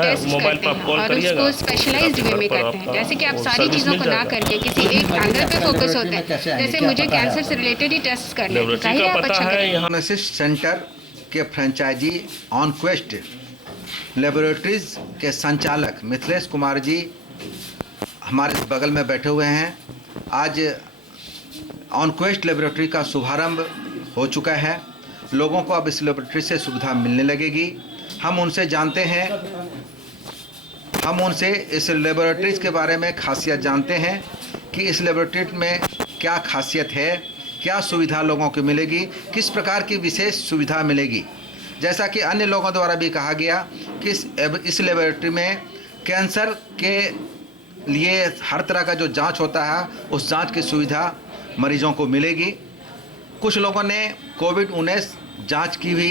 है test mobile करते पर आप हैं कॉल और करिएगा, उसको स्पेशलाइज्ड वे में करते हैं, जैसे कि आप सारी सर्विस चीज़ों मिल को ना जाएगा। करके किसी एक एंगल पे फोकस होते हैं। जैसे मुझे कैंसर से रिलेटेड ही टेस्ट करने हैं, लेबोरेटरी जाहिर का है आप पता अच्छा है करेंगे। यहाँ फार्मासिस्ट सेंटर के फ्रेंचाइजी ऑनक्वेस्ट लेबोरेटरीज के संचालक मिथिलेश कुमार जी हमारे बगल में बैठे हुए हैं। आज ऑनक्वेस्ट लेबोरेटरी का शुभारंभ हो चुका है। लोगों को अब इस लेबोरेटरी से सुविधा मिलने लगेगी। हम उनसे जानते हैं, हम उनसे इस लेबोरेटरीज के बारे में खासियत जानते हैं कि इस लेबोरेटरी में क्या खासियत है, क्या सुविधा लोगों को मिलेगी, किस प्रकार की विशेष सुविधा मिलेगी। जैसा कि अन्य लोगों द्वारा भी कहा गया कि इस लेबोरेटरी में कैंसर के लिए हर तरह का जो जांच होता है उस जांच की सुविधा मरीजों को मिलेगी। कुछ लोगों ने कोविड-19 जांच की भी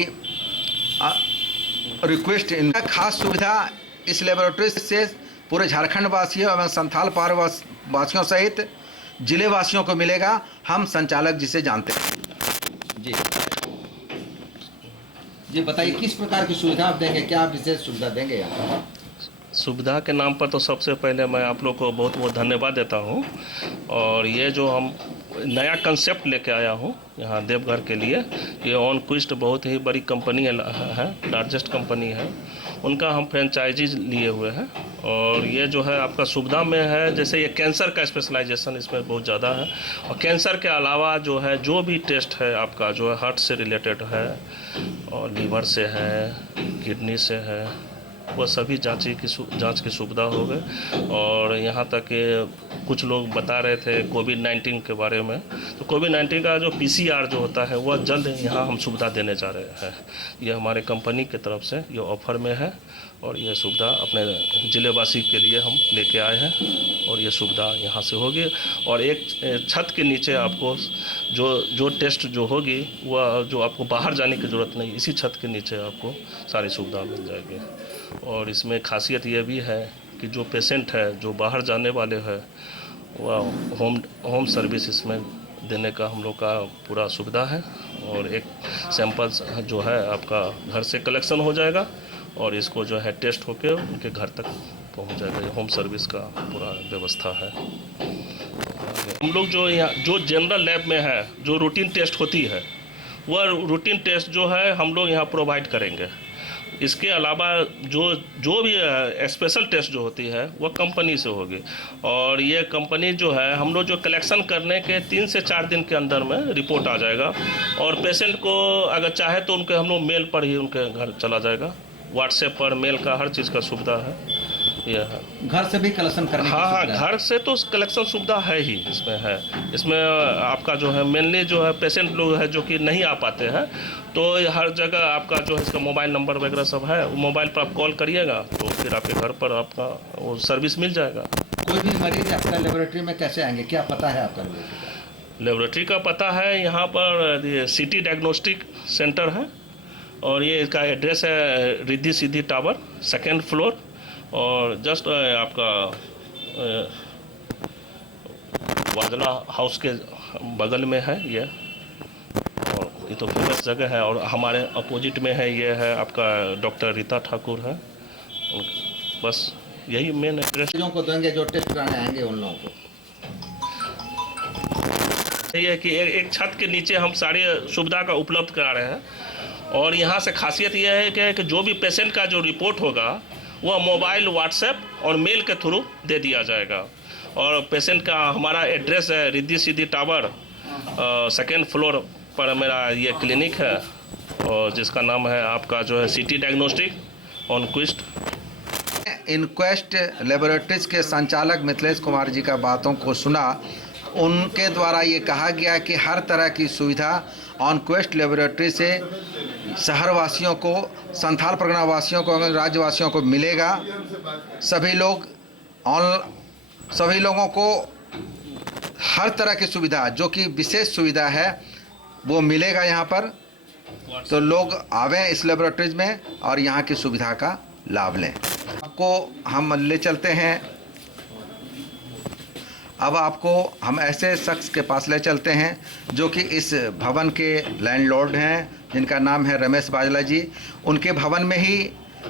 रिक्वेस्ट। इनका खास सुविधा इस लेबोरेटरी से पूरे झारखंड वासियों एवं संथाल पार वासियों सहित जिले वासियों को मिलेगा। हम संचालक जी से जानते हैं। जी बताइए किस प्रकार की सुविधा आप देंगे, क्या विशेष सुविधा देंगे यहाँ? सुविधा के नाम पर तो सबसे पहले मैं आप लोग को बहुत बहुत धन्यवाद देता हूँ। और ये जो हम नया कंसेप्ट लेके आया हूँ यहाँ देवघर के लिए, ये ऑनक्विस्ट बहुत ही बड़ी कंपनी है, लार्जेस्ट कंपनी है, उनका हम फ्रेंचाइजीज लिए हुए हैं। और ये जो है आपका सुविधा में है, जैसे ये कैंसर का स्पेशलाइजेशन इसमें बहुत ज़्यादा है। और कैंसर के अलावा जो है जो भी टेस्ट है आपका जो है हार्ट से रिलेटेड है और लीवर से है, किडनी से है, वह सभी जांच की सुविधा हो गई। और यहाँ तक कि कुछ लोग बता रहे थे कोविड-19 के बारे में, तो कोविड-19 का जो PCR जो होता है वह जल्द यहाँ हम सुविधा देने जा रहे हैं। ये हमारे कंपनी की तरफ से ये ऑफ़र में है और ये सुविधा अपने ज़िलेवासी के लिए हम लेके आए हैं और ये सुविधा यहाँ से होगी। और एक छत के नीचे आपको जो टेस्ट जो होगी वह जो आपको बाहर जाने की ज़रूरत नहीं, इसी छत के नीचे आपको सारी सुविधा मिल जाएगी। और इसमें खासियत यह भी है कि जो पेशेंट है जो बाहर जाने वाले हैं वह होम सर्विस इसमें देने का हम लोग का पूरा सुविधा है। और एक सैंपल्स जो है आपका घर से कलेक्शन हो जाएगा और इसको जो है टेस्ट होके उनके घर तक पहुंच जाएगा। ये होम सर्विस का पूरा व्यवस्था है। हम लोग जो यहाँ जो जनरल लैब में है जो रूटीन टेस्ट होती है वह रूटीन टेस्ट जो है हम लोग यहाँ प्रोवाइड करेंगे। इसके अलावा जो भी स्पेशल टेस्ट जो होती है वह कंपनी से होगी। और ये कंपनी जो है हम लोग जो कलेक्शन करने के 3 से 4 दिन के अंदर में रिपोर्ट आ जाएगा। और पेशेंट को अगर चाहे तो उनके हम लोग मेल पर ही उनके घर चला जाएगा, व्हाट्सएप पर मेल का हर चीज़ का सुविधा है। यह है घर से भी कलेक्शन करने की हाँ, सुविधा है? घर से तो कलेक्शन सुविधा है ही इसमें है। इसमें आपका जो है मेनली जो है पेशेंट लोग है जो कि नहीं आ पाते हैं, तो हर जगह आपका जो है इसका मोबाइल नंबर वगैरह सब है, मोबाइल पर आप कॉल करिएगा तो फिर आपके घर पर आपका वो सर्विस मिल जाएगा। कोई भी मरीज आपका लेबोरेटरी में कैसे आएंगे, क्या पता है आपका लेबोरेटरी का पता है यहाँ पर ये सिटी डायग्नोस्टिक सेंटर है और ये इसका एड्रेस है Riddhi Siddhi tower 2nd floor और जस्ट आपका वाजला हाउस के बगल में है ये। और ये तो फेमस जगह है। और हमारे अपोजिट में है ये है आपका डॉक्टर रीता ठाकुर है। बस यही मेन एड्रेस को देंगे जो टेस्ट कराने आएंगे उन लोगों को। ये है कि एक छत के नीचे हम सारी सुविधा का उपलब्ध करा रहे हैं। और यहाँ से खासियत यह है कि जो भी पेशेंट का जो रिपोर्ट होगा वह मोबाइल, व्हाट्सएप और मेल के थ्रू दे दिया जाएगा। और पेशेंट का हमारा एड्रेस है Riddhi Siddhi tower 2nd floor पर मेरा ये क्लिनिक है और जिसका नाम है आपका जो है सिटी डायग्नोस्टिक ऑनक्विस्ट। इनक्वेस्ट लेबोरेटरीज के संचालक मिथिलेश कुमार जी का बातों को सुना। उनके द्वारा ये कहा गया कि हर तरह की सुविधा ऑनक्वेस्ट लेबोरेटरी से शहर वासियों को, संथाल परगना वासियों को, राज्यवासियों को मिलेगा। सभी लोगों को हर तरह की सुविधा जो कि विशेष सुविधा है वो मिलेगा यहाँ पर। तो लोग आवें इस लेबोरेटरीज में और यहाँ की सुविधा का लाभ लें। आपको हम ले चलते हैं, अब आपको हम ऐसे शख्स के पास ले चलते हैं जो कि इस भवन के लैंडलॉर्ड हैं, जिनका नाम है रमेश बाजला जी। उनके भवन में ही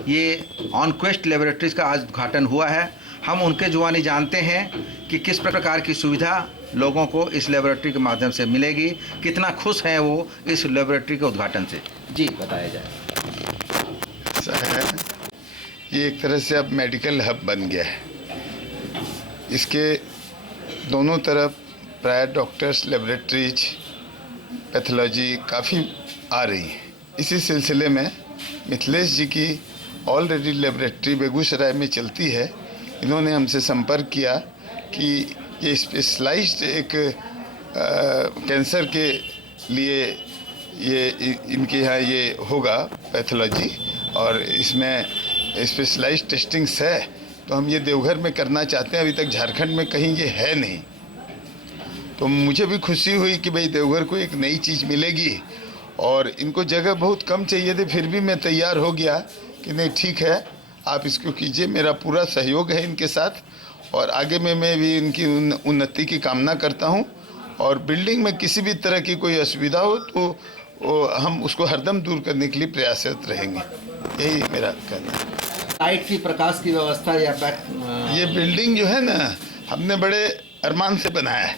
ये ऑन क्वेस्ट लेबोरेटरीज का आज उद्घाटन हुआ है। हम उनके जुबानी जानते हैं कि किस प्रकार की सुविधा लोगों को इस लेबोरेटरी के माध्यम से मिलेगी, कितना खुश हैं वो इस लेबोरेटरी के उद्घाटन से। जी बताया जाए। सर, ये एक तरह से अब मेडिकल हब बन गया है। इसके दोनों तरफ प्राय डॉक्टर्स, लेबोरेटरीज, पैथोलॉजी काफ़ी आ रही है। इसी सिलसिले में मिथिलेश जी की ऑलरेडी लेबोरेटरी बेगूसराय में चलती है। इन्होंने हमसे संपर्क किया कि ये स्पेशलाइज्ड एक कैंसर के लिए ये इनके यहाँ ये होगा पैथोलॉजी, और इसमें स्पेशलाइज्ड टेस्टिंग्स है। तो हम ये देवघर में करना चाहते हैं। अभी तक झारखंड में कहीं ये है नहीं, तो मुझे भी खुशी हुई कि भाई देवघर को एक नई चीज़ मिलेगी। और इनको जगह बहुत कम चाहिए थी, फिर भी मैं तैयार हो गया कि नहीं ठीक है, आप इसको कीजिए। मेरा पूरा सहयोग है इनके साथ, और आगे में मैं भी इनकी उन्नति की कामना करता हूं। और बिल्डिंग में किसी भी तरह की कोई असुविधा हो तो हम उसको हरदम दूर करने के लिए प्रयासरत रहेंगे। यही मेरा कहना है। लाइट की, प्रकाश की व्यवस्था या ये बिल्डिंग जो है ना, हमने बड़े अरमान से बनाया है,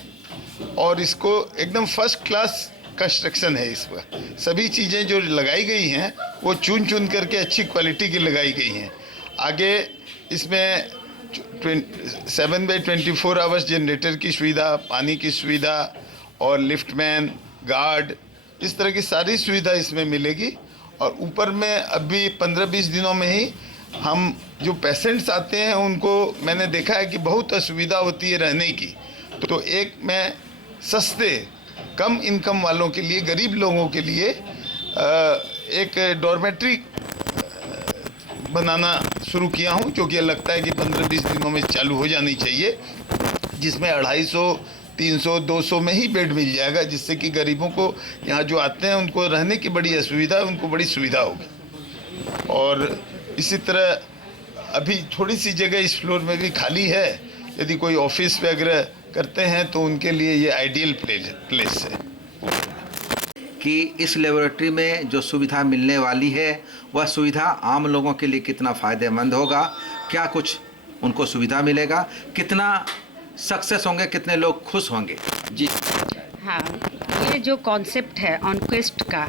और इसको एकदम फर्स्ट क्लास कंस्ट्रक्शन है। इस पर सभी चीज़ें जो लगाई गई हैं वो चुन चुन करके अच्छी क्वालिटी की लगाई गई हैं। आगे इसमें 7/24 आवर्स जनरेटर की सुविधा, पानी की सुविधा और लिफ्टमैन, गार्ड, इस तरह की सारी सुविधा इसमें मिलेगी। और ऊपर में अभी 15-20 दिनों में ही हम जो पेशेंट्स आते हैं उनको मैंने देखा है कि बहुत असुविधा होती है रहने की। तो एक मैं सस्ते कम इनकम वालों के लिए, गरीब लोगों के लिए एक डॉर्मेट्री बनाना शुरू किया हूं, जो कि लगता है कि 15-20 दिनों में चालू हो जानी चाहिए, जिसमें 250, 300, 200 में ही बेड मिल जाएगा, जिससे कि गरीबों को यहाँ जो आते हैं उनको रहने की बड़ी असुविधा है, उनको बड़ी सुविधा होगी। और इसी तरह अभी थोड़ी सी जगह इस फ्लोर में भी खाली है। यदि कोई ऑफिस वगैरह करते हैं तो उनके लिए ये आइडियल प्लेस है। कि इस लेबोरेटरी में जो सुविधा मिलने वाली है वह सुविधा आम लोगों के लिए कितना फ़ायदेमंद होगा, क्या कुछ उनको सुविधा मिलेगा, कितना सक्सेस होंगे, कितने लोग खुश होंगे। जी हाँ, ये जो कॉन्सेप्ट है ऑन क्वेस्ट का,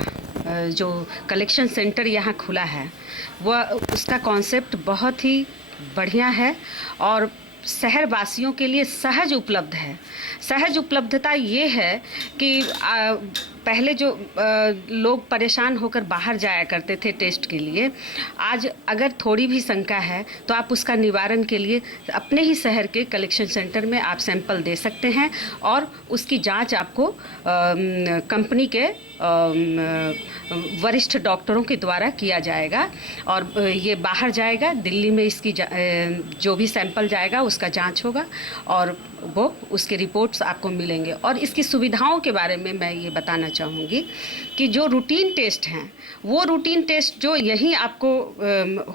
जो कलेक्शन सेंटर यहाँ खुला है, वह उसका कॉन्सेप्ट बहुत ही बढ़िया है और शहर वासियों के लिए सहज उपलब्ध है। सहज उपलब्धता ये है कि पहले जो लोग परेशान होकर बाहर जाया करते थे टेस्ट के लिए, आज अगर थोड़ी भी शंका है तो आप उसका निवारण के लिए अपने ही शहर के कलेक्शन सेंटर में आप सैंपल दे सकते हैं और उसकी जांच आपको कंपनी के वरिष्ठ डॉक्टरों के द्वारा किया जाएगा और ये बाहर जाएगा, दिल्ली में इसकी जो भी सैंपल जाएगा उसका जांच होगा और वो उसके रिपोर्ट्स आपको मिलेंगे। और इसकी सुविधाओं के बारे में मैं ये बताना चाहूँगी कि जो रूटीन टेस्ट हैं वो रूटीन टेस्ट जो यहीं आपको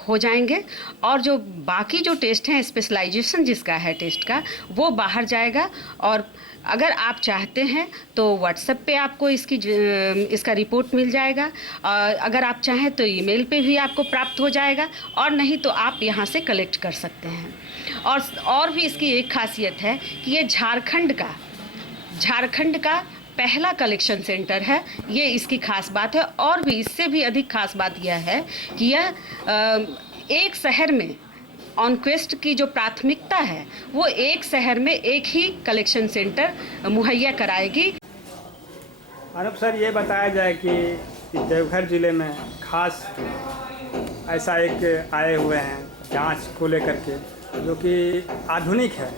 हो जाएंगे और जो बाकी जो टेस्ट हैं, स्पेशलाइजेशन जिसका है टेस्ट का, वो बाहर जाएगा। और अगर आप चाहते हैं तो व्हाट्सएप पे आपको इसका रिपोर्ट मिल जाएगा, अगर आप चाहें तो ईमेल पे भी आपको प्राप्त हो जाएगा, और नहीं तो आप यहाँ से कलेक्ट कर सकते हैं। और भी इसकी एक खासियत है कि ये झारखंड का पहला कलेक्शन सेंटर है, ये इसकी खास बात है। और भी इससे भी अधिक खास बात यह है कि यह एक शहर में ऑन क्वेस्ट की जो प्राथमिकता है वो एक शहर में एक ही कलेक्शन सेंटर मुहैया कराएगी। अनुप सर, ये बताया जाए कि देवघर ज़िले में खास ऐसा एक आए हुए हैं जांच को लेकर के, जो कि आधुनिक है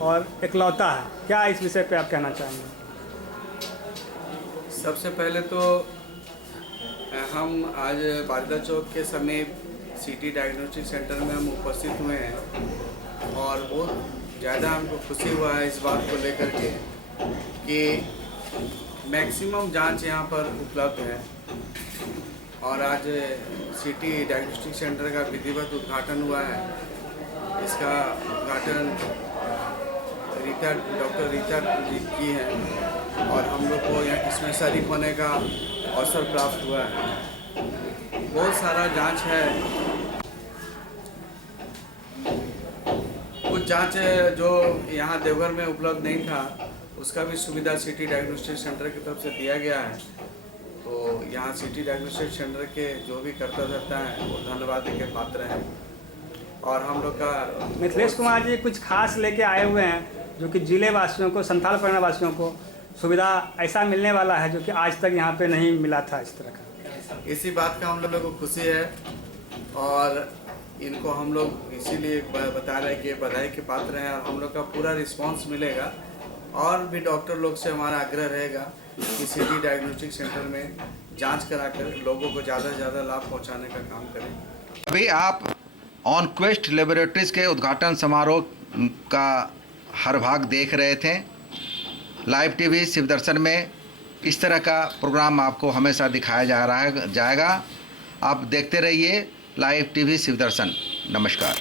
और इकलौता है, क्या इस विषय पे आप कहना चाहेंगे? सबसे पहले तो हम आज बारिदा चौक के समीप सिटी डायग्नोस्टिक सेंटर में हम उपस्थित हुए हैं और बहुत ज़्यादा हमको खुशी हुआ है इस बात को लेकर के कि मैक्सिमम जांच यहाँ पर उपलब्ध है। और आज सिटी डायग्नोस्टिक सेंटर का विधिवत उद्घाटन हुआ है। इसका उद्घाटन डॉक्टर रीता जी की है और हम लोग को यहाँ इसमें शरीक होने का अवसर प्राप्त हुआ है। बहुत सारा जांच है कुछ जांच जो यहाँ देवघर में उपलब्ध नहीं था उसका भी सुविधा सिटी डायग्नोस्टिक सेंटर की तरफ से दिया गया है। तो यहाँ सिटी डायग्नोस्टिक सेंटर के जो भी कर्ता धर्ता हैं वो धन्यवाद के पात्र हैं। और हम लोग का मिथिलेश कुमार जी कुछ खास लेके आए हुए हैं जो कि जिले वासियों को, संथाल परगना वासियों को सुविधा ऐसा मिलने वाला है जो कि आज तक यहाँ पे नहीं मिला था इस तरह का। इसी बात का हम लोगों को खुशी है और इनको हम लोग इसीलिए बता रहे हैं कि बधाई के पात्र हैं और हम लोग का पूरा रिस्पांस मिलेगा। और भी डॉक्टर लोग से हमारा आग्रह रहेगा कि सिटी डायग्नोस्टिक सेंटर में जांच कराकर लोगों को ज़्यादा से ज़्यादा लाभ पहुंचाने का काम करें। अभी आप ऑन क्वेस्ट लेबोरेटरीज के उद्घाटन समारोह का हर भाग देख रहे थे। लाइव टीवी शिवदर्शन में इस तरह का प्रोग्राम आपको हमेशा दिखाया जाएगा। आप देखते रहिए लाइव टीवी शिवदर्शन। नमस्कार।